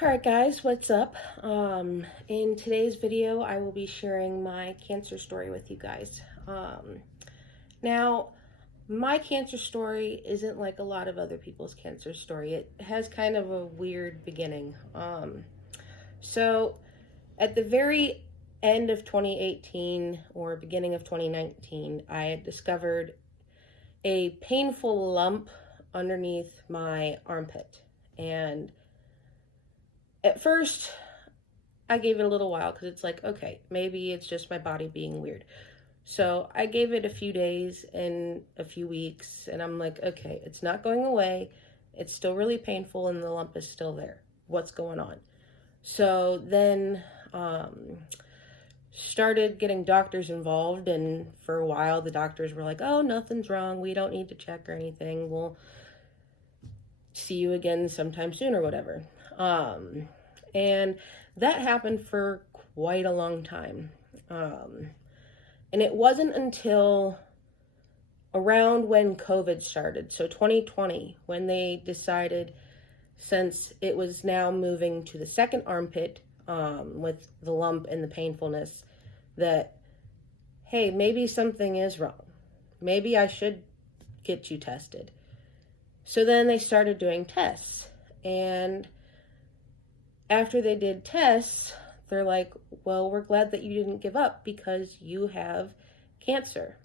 Alright guys, what's up? In today's video, I will be sharing my cancer story with you guys. Now, my cancer story isn't like a lot of other people's cancer story. It has kind of a weird beginning. So, at the very end of 2018 or beginning of 2019, I had discovered a painful lump underneath my armpit. And at first, I gave it a little while because it's like, okay, maybe it's just my body being weird. So I gave it a few days and a few weeks, and I'm like, okay, it's not going away. It's still really painful, and the lump is still there. What's going on? So then started getting doctors involved, and for a while, the doctors were like, oh, nothing's wrong. We don't need to check or anything. We'll see you again sometime soon or whatever. And that happened for quite a long time. And it wasn't until around when COVID started, so 2020, when they decided, since it was now moving to the second armpit, with the lump and the painfulness, that, hey, maybe something is wrong. Maybe I should get you tested. So then they started doing tests, and after they did tests, they're like, well, we're glad that you didn't give up because you have cancer.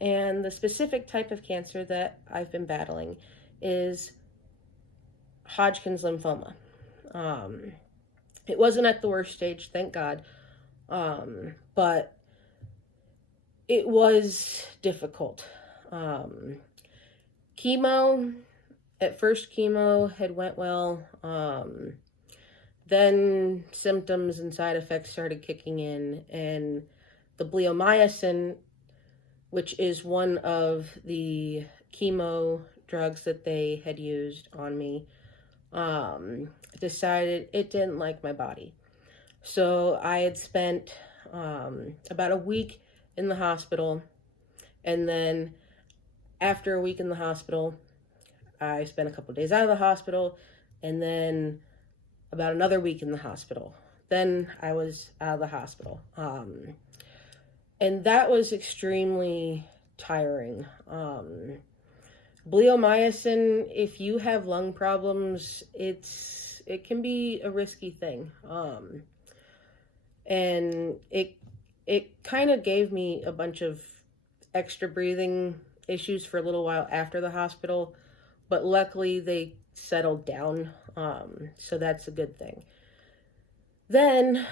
And the specific type of cancer that I've been battling is Hodgkin's lymphoma. It wasn't at the worst stage, thank God, but it was difficult. Chemo, at first chemo had went well. Then symptoms and side effects started kicking in, and the bleomycin, which is one of the chemo drugs that they had used on me, decided it didn't like my body. So I had spent about a week in the hospital, and then after a week in the hospital, I spent a couple of days out of the hospital, and then about another week in the hospital. Then I was out of the hospital. And that was extremely tiring. Bleomycin, if you have lung problems, it can be a risky thing. And it kind of gave me a bunch of extra breathing issues for a little while after the hospital, but luckily they settled down, so that's a good thing. Then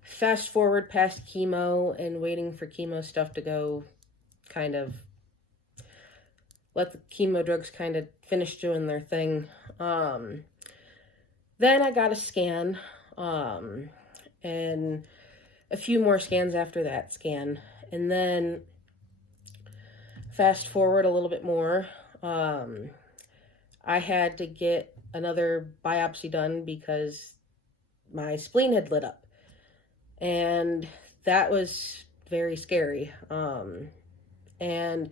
fast forward past chemo and waiting for chemo stuff to go, kind of let the chemo drugs kind of finish doing their thing. Then I got a scan, and a few more scans after that scan, and then fast forward a little bit more, I had to get another biopsy done because my spleen had lit up, and that was very scary. And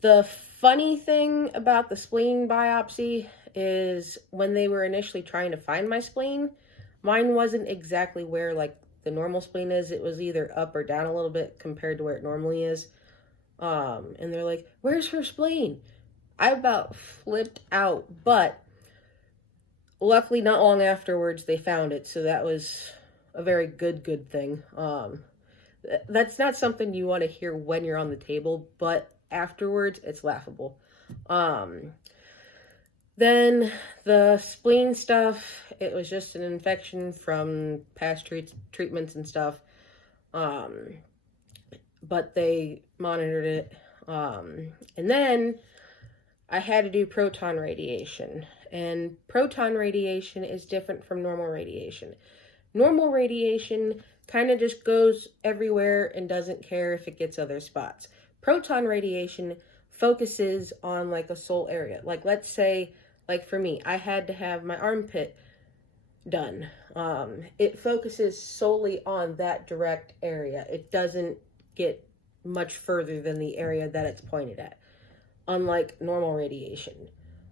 the funny thing about the spleen biopsy is when they were initially trying to find my spleen, mine wasn't exactly where like the normal spleen is. It was either up or down a little bit compared to where it normally is. And they're like, where's her spleen? I about flipped out, but luckily not long afterwards they found it, so that was a very good thing. That's not something you want to hear when you're on the table, but afterwards it's laughable. Then the spleen stuff, it was just an infection from past treatments and stuff, but they monitored it, and then I had to do proton radiation, and proton radiation is different from normal radiation. Normal radiation kind of just goes everywhere and doesn't care if it gets other spots. Proton radiation focuses on like a sole area. Like, let's say, like for me, I had to have my armpit done. It focuses solely on that direct area. It doesn't get much further than the area that it's pointed at, unlike normal radiation.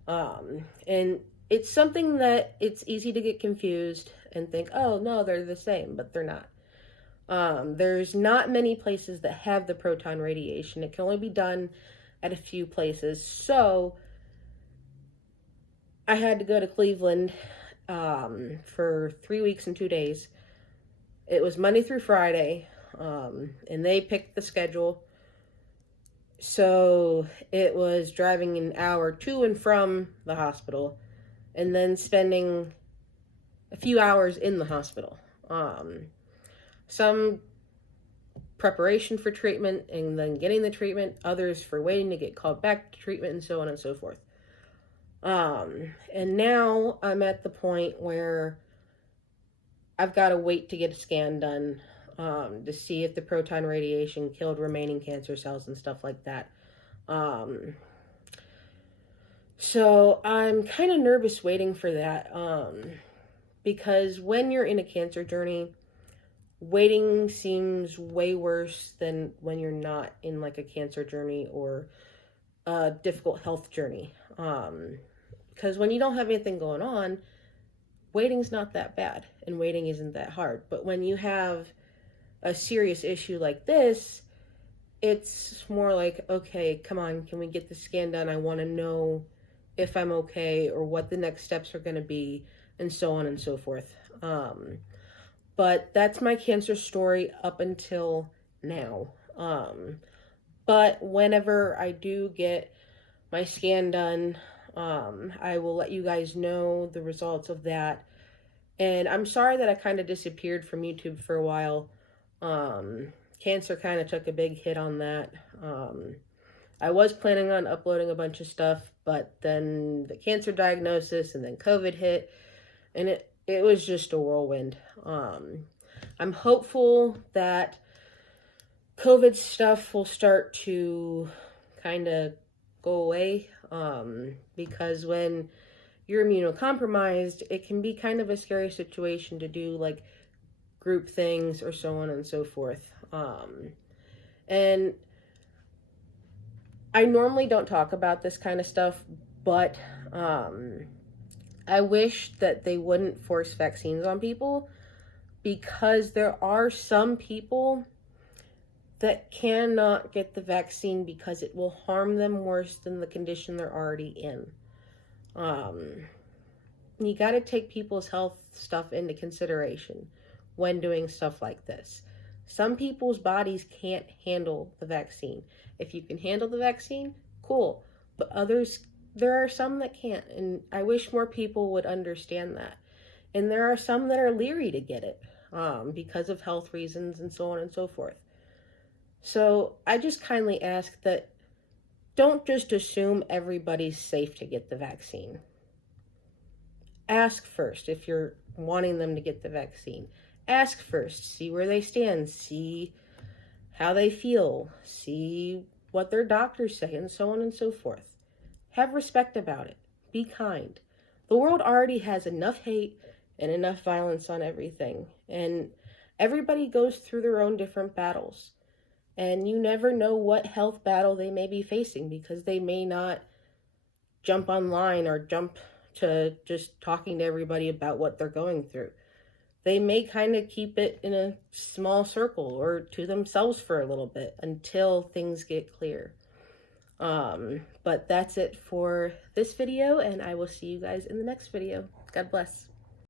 And it's something that it's easy to get confused and think, oh, no, they're the same, but they're not. There's not many places that have the proton radiation. It can only be done at a few places. So I had to go to Cleveland for 3 weeks and 2 days. It was Monday through Friday, and they picked the schedule. So it was driving an hour to and from the hospital, and then spending a few hours in the hospital. Some preparation for treatment and then getting the treatment, others for waiting to get called back to treatment, and so on and so forth. And now I'm at the point where I've got to wait to get a scan done to see if the proton radiation killed remaining cancer cells and stuff like that. So I'm kind of nervous waiting for that because when you're in a cancer journey, waiting seems way worse than when you're not in like a cancer journey or a difficult health journey. Because when you don't have anything going on, waiting's not that bad and waiting isn't that hard. But when you have a serious issue like this, it's more like, okay, come on, can we get the scan done? I want to know if I'm okay or what the next steps are going to be, and so on and so forth. But that's my cancer story up until now. But whenever I do get my scan done, I will let you guys know the results of that. And I'm sorry that I kind of disappeared from YouTube for a while. Cancer kind of took a big hit on that. I was planning on uploading a bunch of stuff, but then the cancer diagnosis and then COVID hit, and it was just a whirlwind. I'm hopeful that COVID stuff will start to kind of go away, because when you're immunocompromised, it can be kind of a scary situation to do like group things or so on and so forth. And I normally don't talk about this kind of stuff, but I wish that they wouldn't force vaccines on people, because there are some people that cannot get the vaccine because it will harm them worse than the condition they're already in. You got to take people's health stuff into consideration when doing stuff like this. Some people's bodies can't handle the vaccine. If you can handle the vaccine, cool. But others, there are some that can't. And I wish more people would understand that. And there are some that are leery to get it because of health reasons and so on and so forth. So I just kindly ask that don't just assume everybody's safe to get the vaccine. Ask first if you're wanting them to get the vaccine. Ask first, see where they stand, see how they feel, see what their doctors say, and so on and so forth. Have respect about it. Be kind. The world already has enough hate and enough violence on everything, and everybody goes through their own different battles. And you never know what health battle they may be facing, because they may not jump online or jump to just talking to everybody about what they're going through. They may kind of keep it in a small circle or to themselves for a little bit until things get clear. But that's it for this video, and I will see you guys in the next video. God bless.